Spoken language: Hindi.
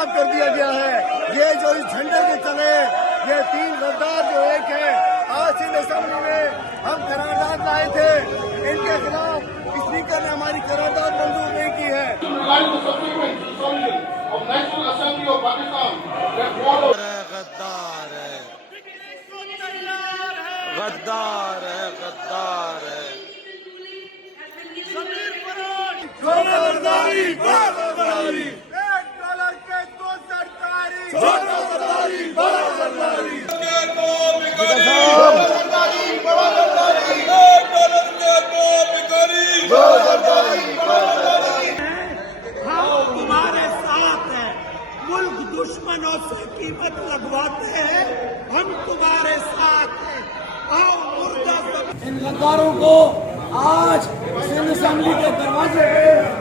खिलाफ कर दिया गया है। ये जो इस झंडे के तले ये 3 गद्दार जो एक है, आज इन असेंबली में हम करारदाद लाए थे, इनके खिलाफ स्पीकर ने हमारी करारदाद मंजूर नहीं की है। गद्दार है, गद्दार है। गद्दारी, गद्दारी, $1 के 2 सरकारी, छोटा गद्दारी, बड़ा गद्दारी, $1 के 2 भिखारी, हम तुम्हारे साथ हैं। मुल्क दुश्मनों से कीमत लगवाते हैं, हम तुम्हारे साथ हैं। आओ मुर्दा इन गद्दारों को आज सिंध असेंबली के दरवाजे पे